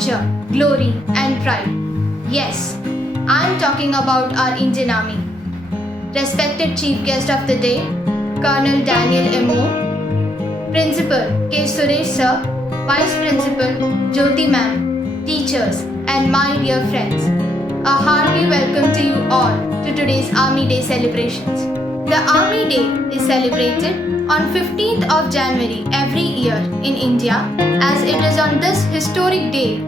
adventure, glory and pride. Yes, I'm talking about our Indian Army. Respected Chief Guest of the Day, Colonel Daniel M.O., Principal K. Suresh Sir, Vice Principal Jyoti Ma'am, teachers and my dear friends. A hearty welcome to you all to today's Army Day celebrations. The Army Day is celebrated on 15th of January every year in India, as it is on this historic day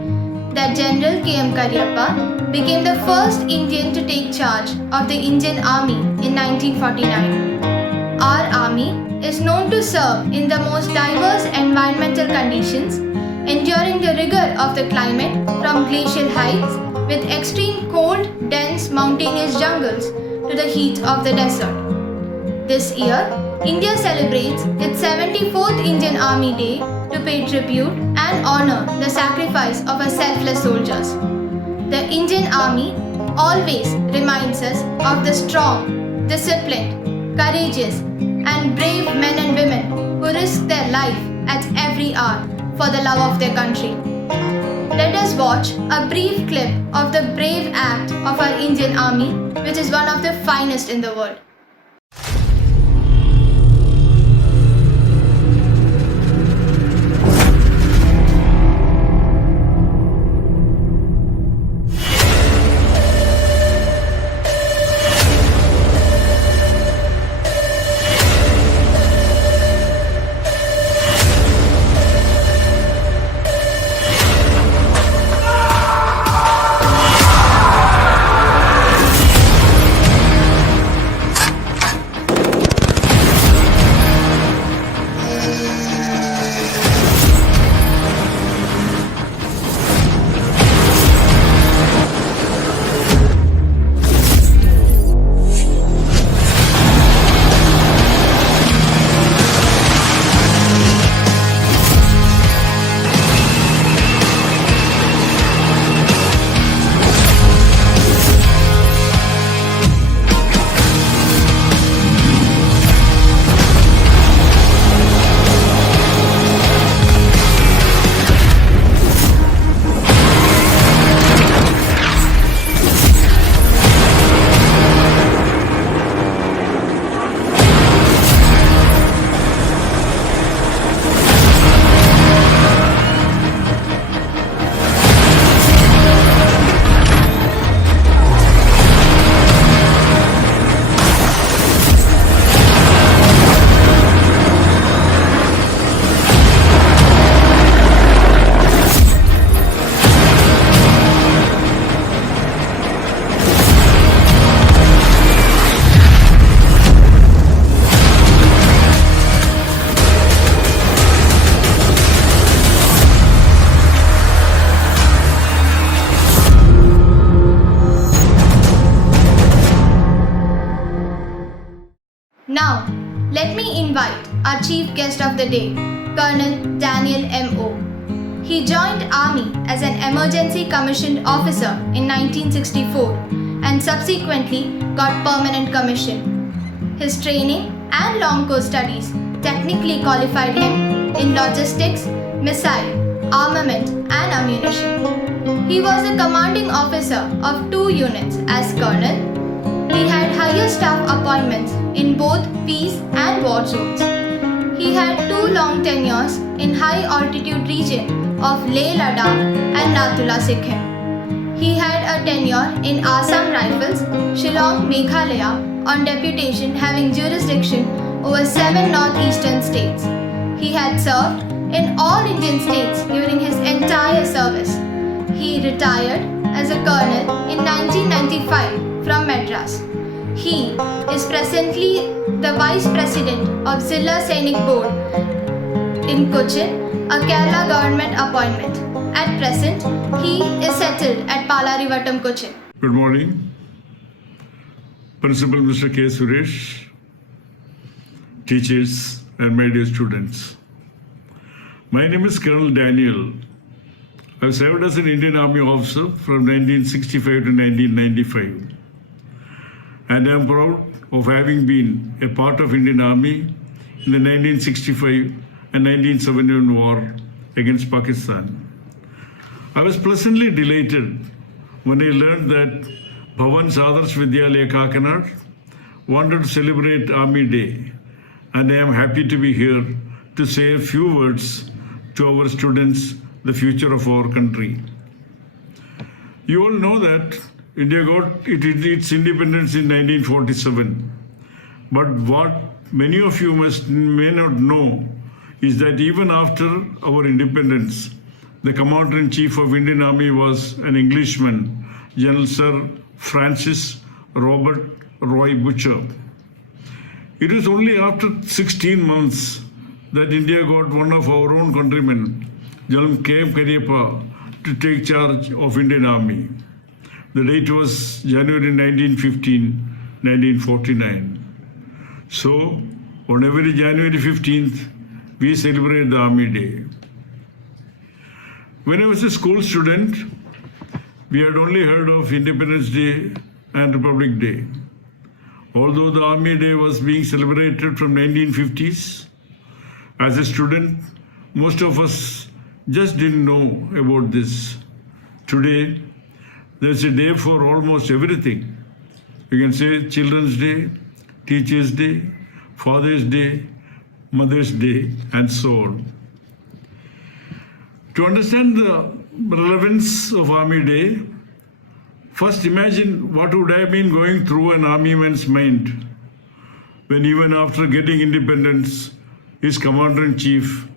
that General K.M. Cariappa became the first Indian to take charge of the Indian Army in 1949. Our Army is known to serve in the most diverse environmental conditions, enduring the rigor of the climate from glacial heights with extreme cold, dense mountainous jungles to the heat of the desert. This year, India celebrates its 74th Indian Army Day to pay tribute and honor the sacrifice of our selfless soldiers. The Indian Army always reminds us of the strong, disciplined, courageous, and brave men and women who risk their life at every hour for the love of their country. Let us watch a brief clip of the brave act of our Indian Army, which is one of the finest in the world. Now, let me invite our Chief Guest of the Day, Colonel Daniel M.O. He joined Army as an Emergency Commissioned Officer in 1964 and subsequently got permanent commission. His training and long course studies technically qualified him in logistics, missile, armament and ammunition. He was a commanding officer of 2 units as Colonel. He had higher staff appointments in both peace and war zones. He had 2 long tenures in high altitude region of Leh Ladakh and Nathula Sikkim. He had a tenure in Assam Rifles, Shillong, Meghalaya on deputation having jurisdiction over 7 northeastern states. He had served in all Indian states during his entire service. He retired as a colonel in 1995 from Madras. He is presently the Vice President of Zilla Sainik Board in Cochin, a Kerala government appointment. At present, he is settled at Palarivattam, Cochin. Good morning. Principal Mr. K. Suresh, teachers and my dear students. My name is Colonel Daniel. I served as an Indian Army officer from 1965 to 1995. And I am proud of having been a part of Indian Army in the 1965 and 1971 war against Pakistan. I was pleasantly delighted when I learned that Bhavan Adarsh Vidyalaya Kakkanad wanted to celebrate Army Day, and I am happy to be here to say a few words to our students, the future of our country. You all know that India got its independence in 1947. But what many of you may not know is that even after our independence, the Commander-in-Chief of Indian Army was an Englishman, General Sir Francis Robert Roy Butcher. It was only after 16 months that India got one of our own countrymen, General K.M. Kariappa, to take charge of Indian Army. The date was January 1915, 1949. So, on every January 15th, we celebrate the Army Day. When I was a school student, we had only heard of Independence Day and Republic Day. Although the Army Day was being celebrated from 1950s, as a student, most of us just didn't know about this. Today, there's a day for almost everything. You can say Children's Day, Teachers' Day, Father's Day, Mother's Day, and so on. To understand the relevance of Army Day, first imagine what would have been going through an army man's mind when even after getting independence, his commander-in-chief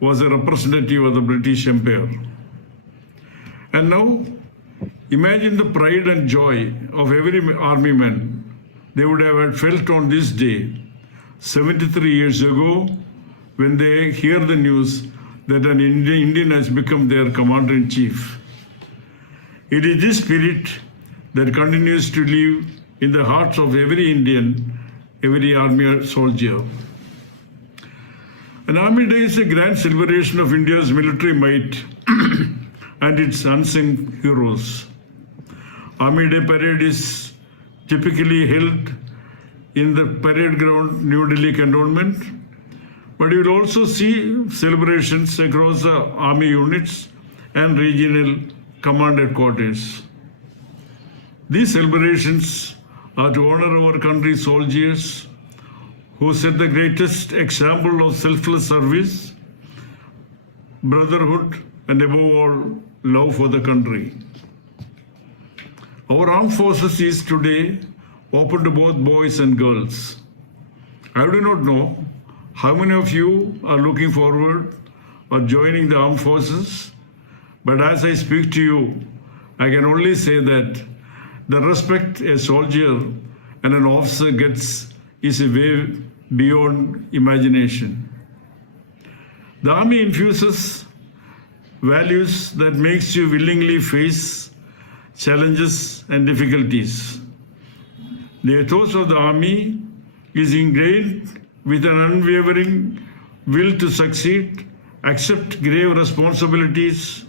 was a representative of the British Empire. And now, imagine the pride and joy of every army man they would have felt on this day, 73 years ago, when they hear the news that an Indian has become their commander-in-chief. It is this spirit that continues to live in the hearts of every Indian, every army soldier. An Army Day is a grand celebration of India's military might and its unsung heroes. Army Day parade is typically held in the parade ground, New Delhi cantonment, but you will also see celebrations across the army units and regional command headquarters. These celebrations are to honor our country's soldiers who set the greatest example of selfless service, brotherhood, and above all, love for the country. Our armed forces is today open to both boys and girls. I do not know how many of you are looking forward or joining the armed forces, but as I speak to you, I can only say that the respect a soldier and an officer gets is a way beyond imagination. The army infuses values that makes you willingly face challenges and difficulties. The ethos of the army is ingrained with an unwavering will to succeed, accept grave responsibilities,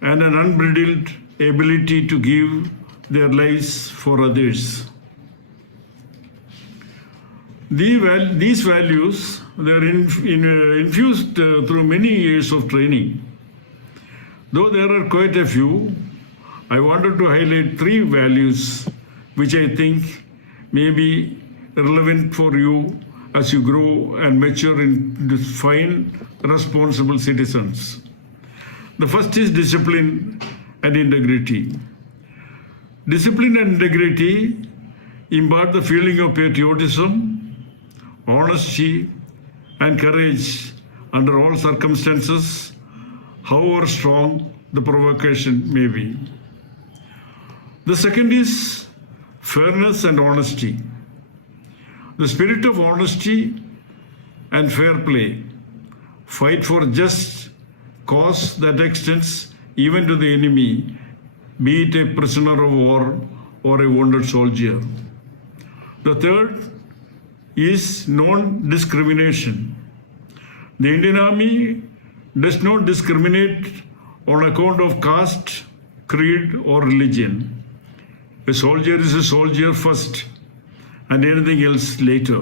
and an unbridled ability to give their lives for others. These values, they are infused through many years of training. Though there are quite a few, I wanted to highlight 3 values which I think may be relevant for you as you grow and mature into fine, responsible citizens. The first is discipline and integrity. Discipline and integrity impart the feeling of patriotism, honesty, and courage under all circumstances, however strong the provocation may be. The second is fairness and honesty. The spirit of honesty and fair play fight for just cause that extends even to the enemy, be it a prisoner of war or a wounded soldier. The third is non-discrimination. The Indian Army does not discriminate on account of caste, creed, or religion. A soldier is a soldier first and anything else later.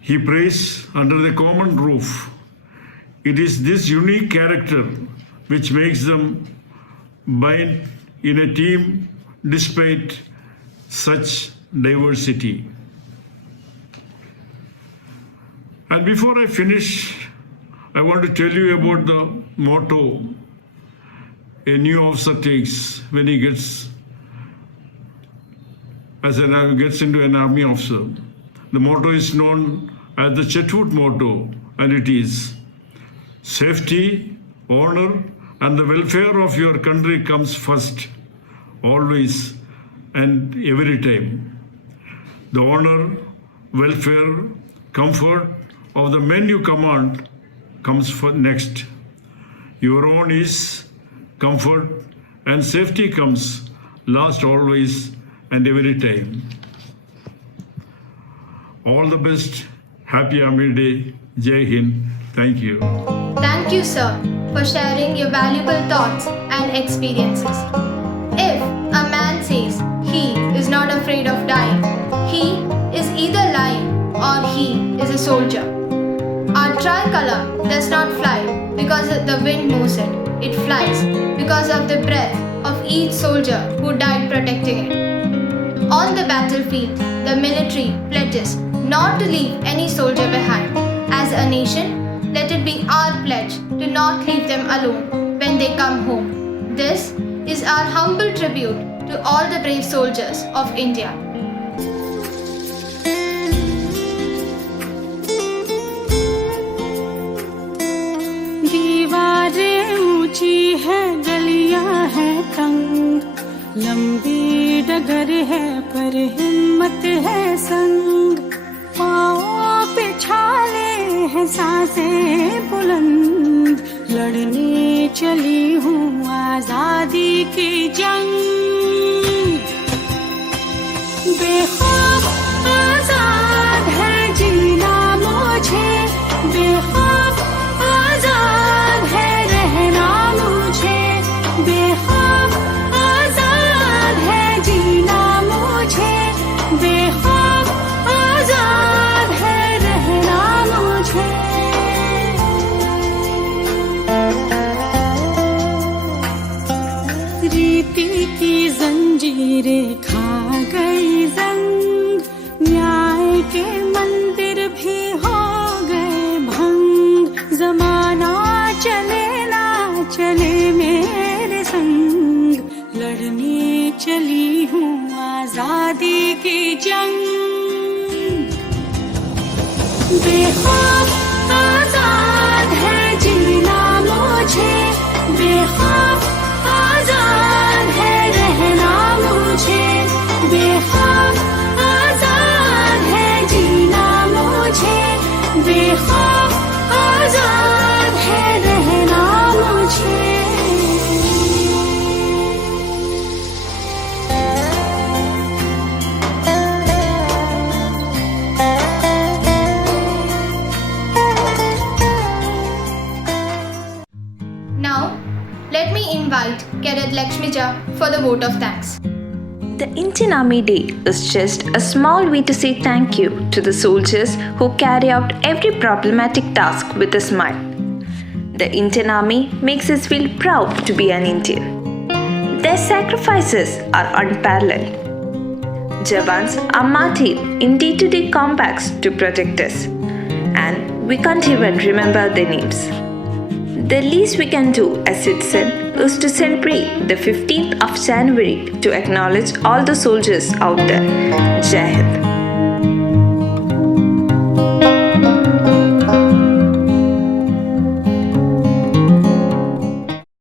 He prays under the common roof It is this unique character which makes them bind in a team despite such diversity. And before I finish, I want to tell you about the motto a new officer takes when he gets into an army officer. The motto is known as the Chetwood motto, and it is safety, honor, and the welfare of your country comes first, always and every time. The honor, welfare, comfort of the men you command comes next. Your own is comfort, and safety comes last, always and every time. All the best. Happy Army Day. Jai Hind. Thank you. Thank you, sir, for sharing your valuable thoughts and experiences. If a man says he is not afraid of dying, he is either lying or he is a soldier. Our tricolor does not fly because the wind moves it. It flies because of the breath of each soldier who died protecting it. On the battlefield, the military pledges not to leave any soldier behind. As a nation, let it be our pledge to not leave them alone when they come home. This is our humble tribute to all the brave soldiers of India. दीवारें ऊंची है, गलियां हैं तंग, लंबी डगर है पर हिम्मत है संग, पाँव पे छाले हैं सांसें बुलंद, लड़ने चली हूँ आजादी की जंग, बेखौफ आजाद है जीना मुझे, बेखौफ आजाद है रहना मुझे, बेखौफ आजाद है जीना मुझे, बेखौफ आजाद है रहना मुझे। रीति की जंजीरें खा गई जंग, न्याय के मंदिर भी हो गए भंग, जमाना चले ना चले मेरे संग, लड़ने चली हूँ आजादी की जंग, बेखौफ आजाद है जीना मुझे, बेखौफ आजाद है रहना मुझे, बेखौफ आजाद है जीना मुझे, बेखौफ आजाद है रहना मुझे। Now, let me invite Cadet Lakshmija for the vote of thanks. The Indian Army Day is just a small way to say thank you to the soldiers who carry out every problematic task with a smile. The Indian Army makes us feel proud to be an Indian. Their sacrifices are unparalleled. Jawans are martyred in day-to-day combats to protect us, and we can't even remember their names. The least we can do as citizens is to celebrate the 15th of January to acknowledge all the soldiers out there. Jai Hind.